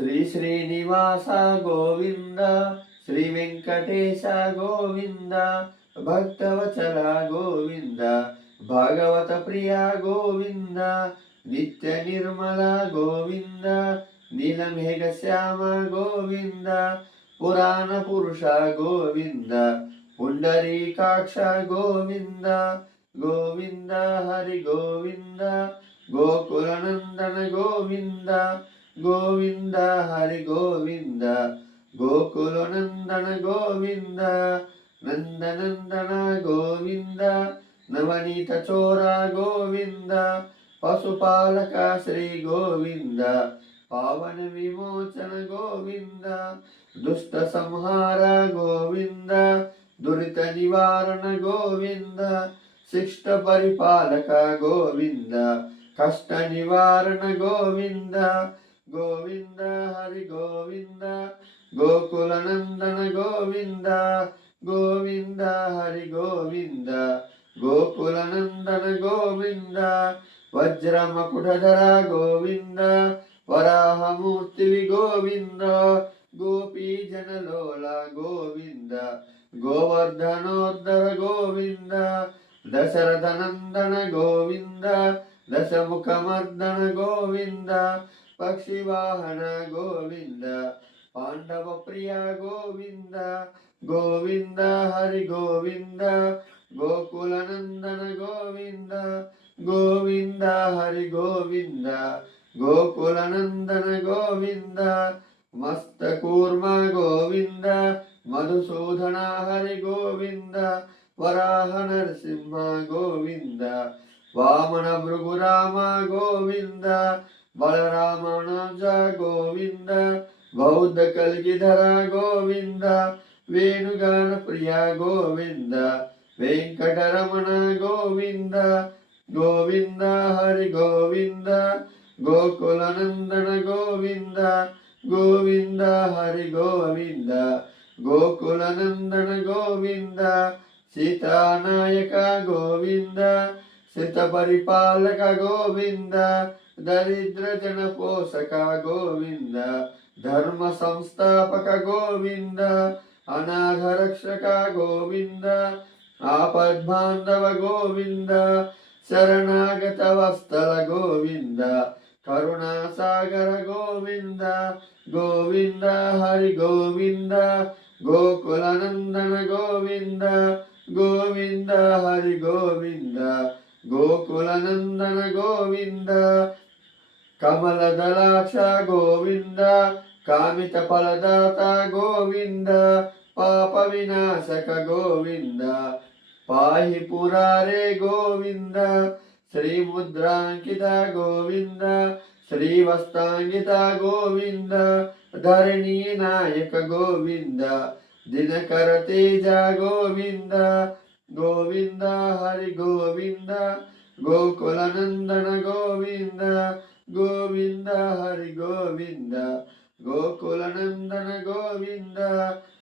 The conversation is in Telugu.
ಶ್ರೀ ಶ್ರೀನಿವಾಸ ಗೋವಿಂದ, ಶ್ರೀ ವೆಂಕಟೇಶ ಗೋವಿಂದ ಭಕ್ತವಚಲ ಗೋವಿಂದ, ಭಾಗವತ ಪ್ರಿಯ ಗೋವಿಂದ, ನಿತ್ಯ ನಿರ್ಮಲ ಗೋವಿಂದ ನೀಲಮೇಘ ಶ್ಯಾಮ ಗೋವಿಂದ, ಪುರಾಣ ಪುರುಷ ಗೋವಿಂದ, ಪುಂಡರೀಕಾಕ್ಷ ಗೋವಿಂದ ಗೋವಿಂದ ಹರಿ ಗೋವಿಂದ ಗೋಕುಲನಂದನ ಗೋವಿಂದ గోవింద హరి గోవింద గోకుల నందన గోవింద నందనందన గోవింద నవనీత చోర గోవింద పశుపాలక శ్రీ గోవింద పావన విమోచన గోవింద దుష్ట సంహార గోవింద దురిత నివారణ గోవింద శిష్ట పరిపాలక గోవింద కష్ట నివారణ గోవింద గోవింద హరి గోవింద గోకుల నందన గోవింద గోవింద హరి గోవింద గోకుల నందన గోవింద వజ్రమకుటధర గోవింద వరాహమూర్తివి గోవింద గోపీ జనలోల గోవింద గోవర్ధనోద్ధర గోవింద దశరథ నందన గోవింద దశముఖమర్దన గోవింద ಪಕ್ಷಿ ವಾಹನ ಗೋವಿಂದ, ಪಾಂಡವ ಪ್ರಿಯ ಗೋವಿಂದ ಗೋವಿಂದ ಹರಿ ಗೋವಿಂದ, ಗೋಕುಲ ನಂದನ ಗೋವಿಂದ ಗೋವಿಂದ ಹರಿ ಗೋವಿಂದ, ಗೋಕುಲ ನಂದನ ಗೋವಿಂದ, ಮಸ್ತ ಕೂರ್ಮ ಗೋವಿಂದ, ಮಧುಸೂದನ ಹರಿ ಗೋವಿಂದ, ವರಾಹ ನರಸಿಂಹ ಗೋವಿಂದ, ವಾಮನ ಭೃಗುರಾಮ ಗೋವಿಂದ ಬಲರಾಮಾನುಜ ಗೋವಿಂದ ಬೌದ್ಧ ಕಲ್ಗಿಧರ ಗೋವಿಂದ, ವೇಣುಗಾನ ಪ್ರಿಯ ಗೋವಿಂದ, ವೆಂಕಟರಮಣ ಗೋವಿಂದ ಗೋವಿಂದ ಹರಿ ಗೋವಿಂದ, ಗೋಕುಲನಂದನ ಗೋವಿಂದ ಗೋವಿಂದ ಹರಿ ಗೋವಿಂದ, ಗೋಕುಲನಂದನ ಗೋವಿಂದ, ಸೀತಾನಾಯಕ ಗೋವಿಂದ సిత పరిపాలక గోవింద దరిద్ర జన పోషక గోవింద ధర్మ సంస్థాపక గోవింద అనాథ రక్షక గోవింద ఆపద్బాంధవ గోవింద శరణాగత వస్తల గోవింద కరుణాసాగర గోవింద గోవింద హరి గోవింద గోకులనందన గోవింద గోవింద హరి గోవింద గోకులనందన గోవింద కమలదలాక్ష గోవింద కామిత ఫలదాత గోవింద పాప వినాశక గోవింద పాహి పురారే గోవింద శ్రీముద్రాంకిత గోవింద శ్రీవస్తాంగిత గోవింద ధరణీ నాయక గోవింద దినకర తేజ గోవింద ಗೋವಿಂದ ಹರಿ ಗೋವಿಂದ ಗೋಕುಲನಂದನ ಗೋವಿಂದ ಗೋವಿಂದ ಹರಿ ಗೋವಿಂದ ಗೋಕುಲನಂದನ ಗೋವಿಂದ